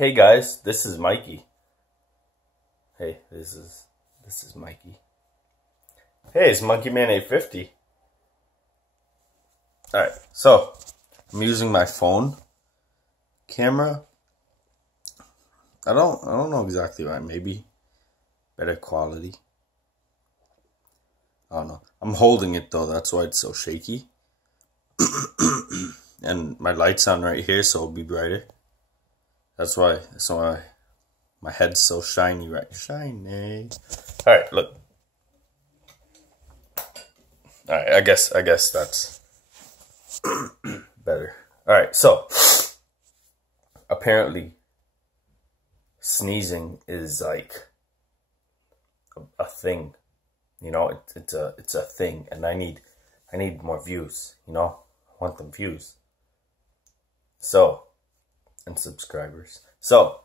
Hey guys, this is Mikey. Hey, this is Mikey. Hey, it's Monkey Man 850. Alright, so I'm using my phone camera. I don't know exactly why. Maybe better quality. I don't know. I'm holding it though, that's why it's so shaky. And my light's on right here, so it'll be brighter. That's why my head's so shiny, right? Shiny. Alright, look. Alright, I guess that's better. Alright, so apparently sneezing is like a thing. You know, it's a thing, and I need more views, you know? I want them views. So, and subscribers. So,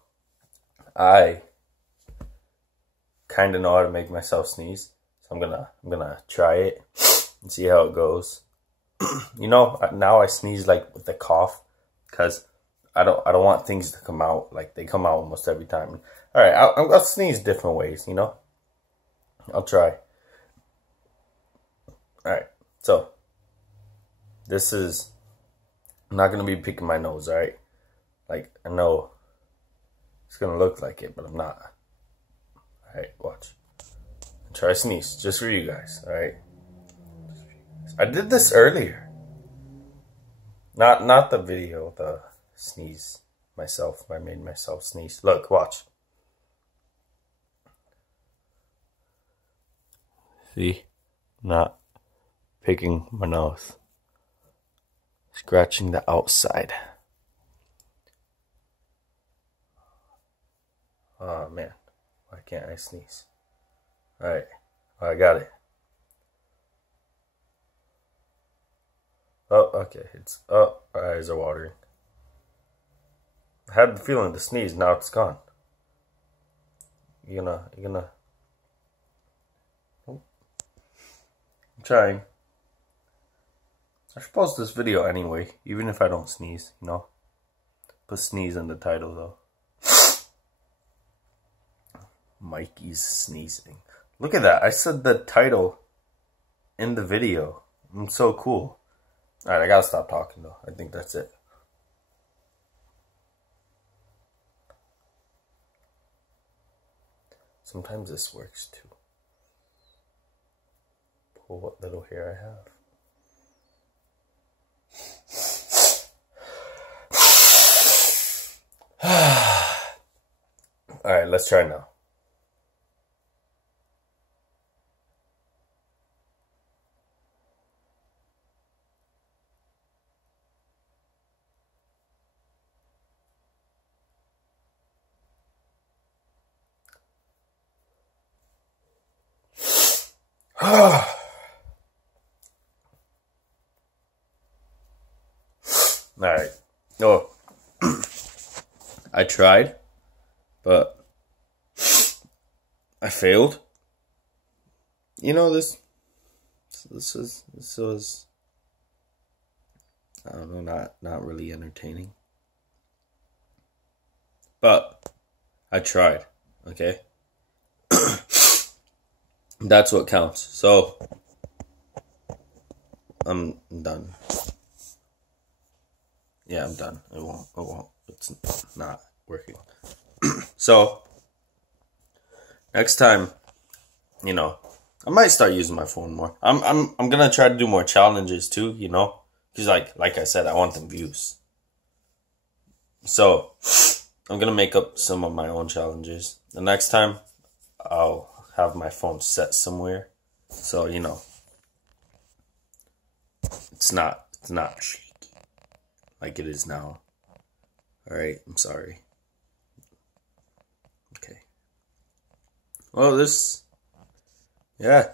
I kind of know how to make myself sneeze. So I'm gonna try it and see how it goes. You know, now I sneeze like with a cough because I don't want things to come out like they come out almost every time. All right, I'll sneeze different ways. You know, I'll try. All right, so this is. I'm not gonna be picking my nose. All right, like I know it's gonna look like it, but I'm not. All right, watch. Try sneeze just for you guys. All right. I did this earlier. Not the video, the sneeze myself. I made myself sneeze. Look, watch. See? Not picking my nose. Scratching the outside. Oh man. Why can't I sneeze? Alright. Oh, I got it. Oh, okay. My eyes are watering. I had the feeling to sneeze, now it's gone. You gonna oh. I'm trying. I should post this video anyway, even if I don't sneeze, you know. Put sneeze in the title though. Mikey's sneezing. Look at that. I said the title in the video. I'm so cool. Alright, I gotta stop talking though. I think that's it. Sometimes this works too. Pull what little hair I have. Alright, let's try now. Alright. Oh. I tried, but I failed. You know, this was I don't know, not really entertaining. But I tried, okay? That's what counts. So I'm done. Yeah, I'm done. It won't. It's not working. So next time, you know, I might start using my phone more. I'm gonna try to do more challenges too, you know, because like I said, I want them views. So I'm gonna make up some of my own challenges. The next time, I'll have my phone set somewhere, so you know, it's not shaky like it is now. All right, I'm sorry. Okay. Well, yeah.